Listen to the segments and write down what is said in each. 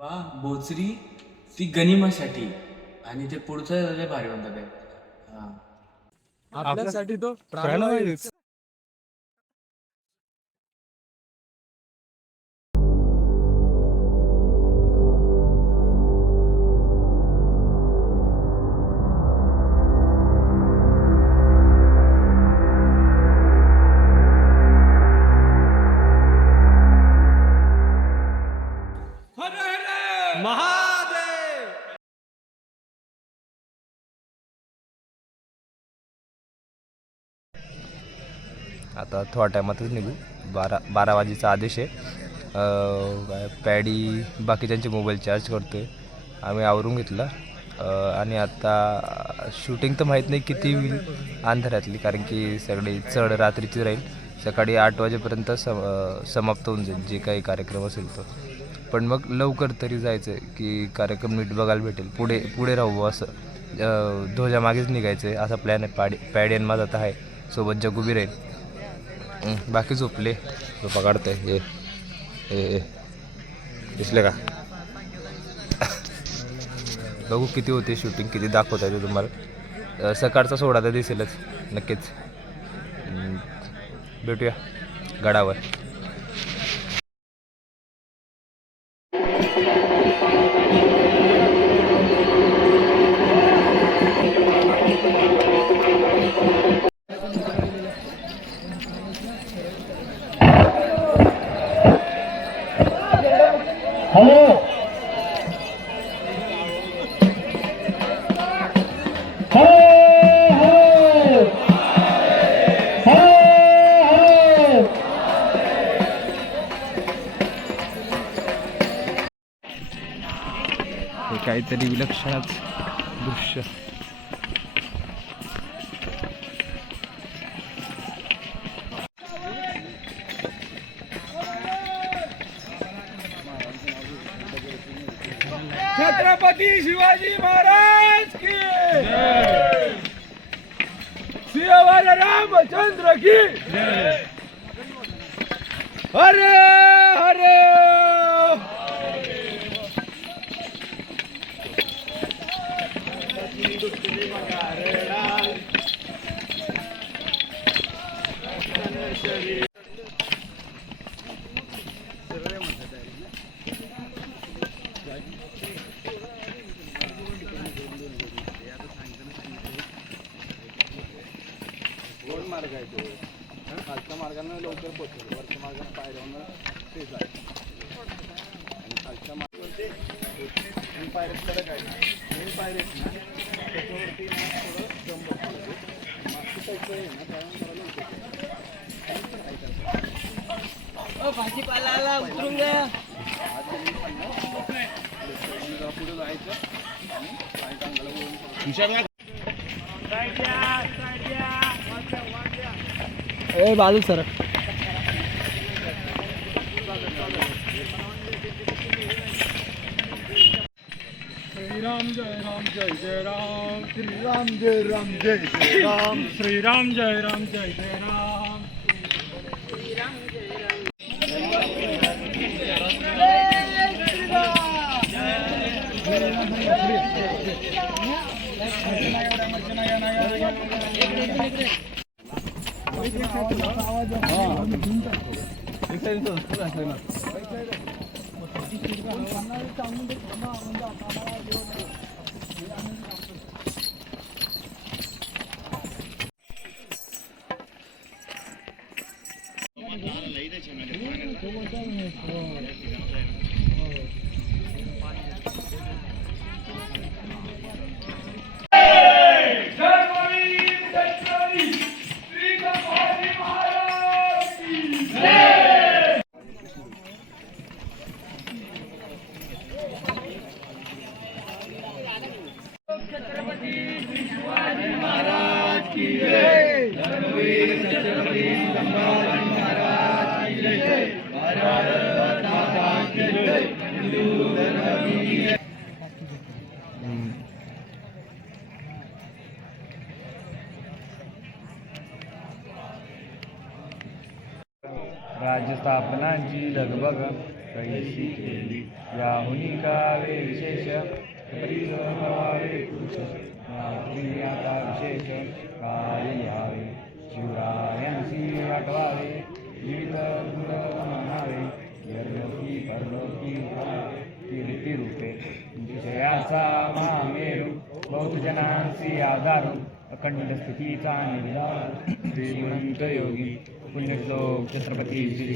पा बोचरी ती गनिमासाठी आणि ते पुढचं लय भारी म्हणतात ते. हा आपल्यासाठी तो प्राणवायू. महादेव. आता थोड्या टायमातच निघू. 12 वाजेचा आदेश आहे. पॅडी बाकीच्यांचे मोबाईल चार्ज करतो आहे. आम्ही आवरून घेतला आणि आता शूटिंग तर माहीत नाही किती होईल अंधारातली, कारण की सगळी चढ रात्रीची राहील. सकाळी 8 वाजेपर्यंत समाप्त होऊन जाईल जे काही कार्यक्रम असेल तो. पण मग लवकर तरी जायचं आहे की कार्यक्रम नीट बघायला भेटेल. पुढे पुढे राहू असं ध्वजा मागेच निघायचं आहे असा प्लॅन आहे. पॅडी आणि माझा तर आहे, सोबत जगू बी राहील. बाकी झोपले, झोपा काढतंय. हे हे दिसले का? बघू किती होते शूटिंग, किती दाखवता येते तुम्हाला. सकाळचा सोडा तर दिसेलच नक्कीच. भेटूया गडावर. हे काहीतरी विलक्षणच दृश्य. छत्रपती शिवाजी महाराज की जय. सियावर रामचंद्र की जय. हरे हरे. दोन मार्ग आहे तो. खालच्या मार्गाने लवकर पोहोचेल, वरच्या मार्गाने पायऱ्यावरनं ते जाईल. आणि खालच्या मार्गावरती पायऱ्यात कडक आहे. मेन पायऱ्यात ना त्याच्यावरती थोडं जम मागची साईडचं आहे ना, त्यामुळे भाजीपाला उतरून घ्या. पुढे जायचं आणि पाय टांगाला ए बाजू सर. श्रीराम जय राम जय जय राम. श्रीराम जय राम जय जय राम. श्रीराम जय राम जय जय राम. राज्यस्थापना जी लगभग कैसी केली याहुनी गावे विशेष परिवारे पुरुष याहुनी आता विशेष काय यावे शिवरायांची आठवावे विविध गुण म्हणावे यरलोकी परलोकी कीर्ती रूपे विजयाचा महामेरू बहुजनांची आधारू अखंड स्थितीचा निर्धार श्रीमंत योगी पुण्यश्लोक छत्रपती श्री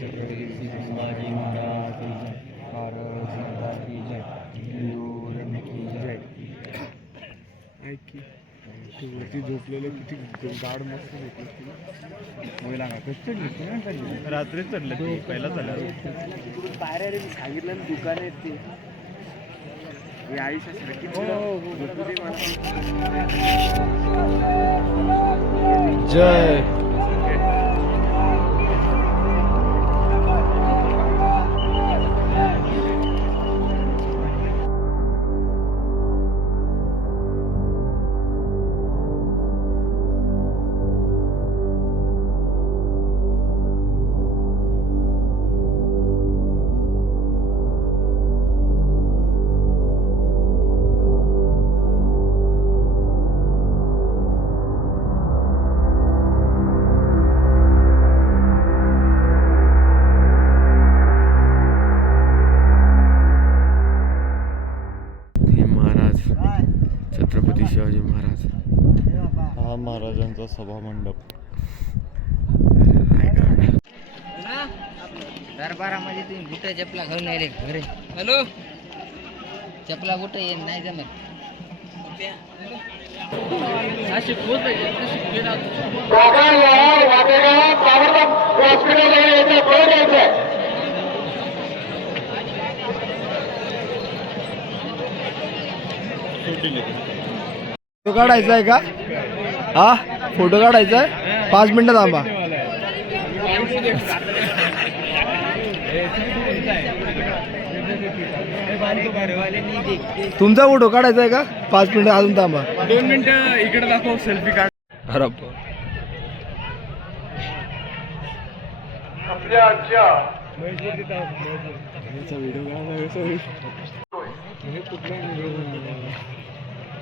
छत्रपती श्री शिवाजी महाराज की जय भारत माता की जय हिंदू धर्म की जय. वरती झोपलेलं किती गाड मस्त होईल ना कशी रात्री चढलं पहिला झालं पायऱ्या रे सांगितलं ना दुकान आहेत ते आयुष्यासाठी जय छत्रपती शिवाजी महाराज. हा महाराजांचा सभामंडप. दरबारामध्ये तुम्ही बुट चपला घालून आले घरी. हॅलो चपला बुट येईन नाही जमत. फोटो काढायचा आहे का? हा फोटो काढायचा आहे 5 मिनिटं थांबा. तुमचा फोटो काढायचा आहे का? 5 मिनिटं अजून थांबा. 2 मिनिटं इकडे दाखव सेल्फी काढ.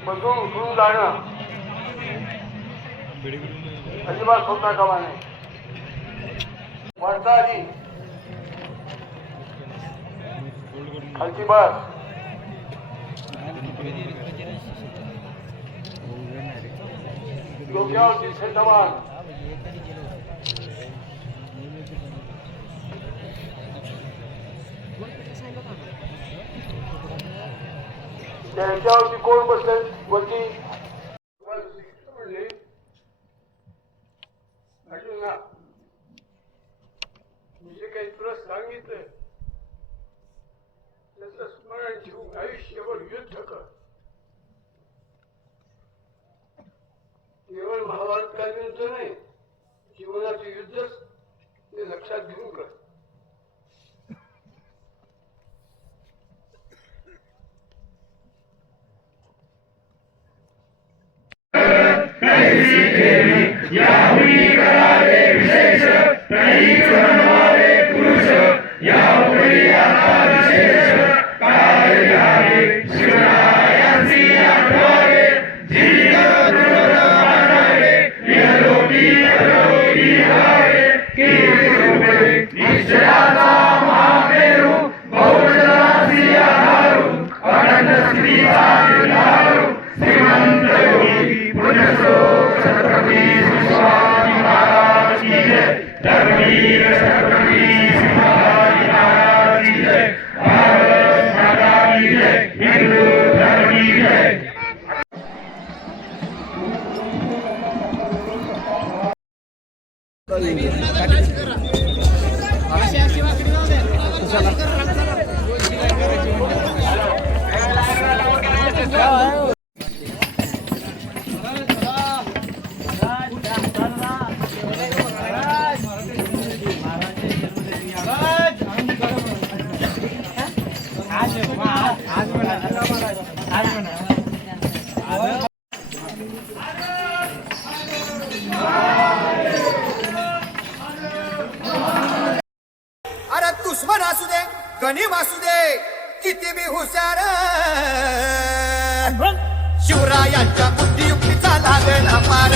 मधून उठून जाणं अजिबात होता कामा नये. वरचा आधी खालची बस. डोक्यावरची सेटवान त्याच्यावरती कोण बसले वरती जे काही तुला सांगितलं त्याचं स्मरण ठेवून आयुष्यभर युद्ध कर. केवळ महाभारत युद्ध नाही जीवनाचे युद्धच ते लक्षात घेऊन कर. गणी वासुदे किती बी हुशार शिवरायांच्या बुद्धियुक्तीचा लागला पार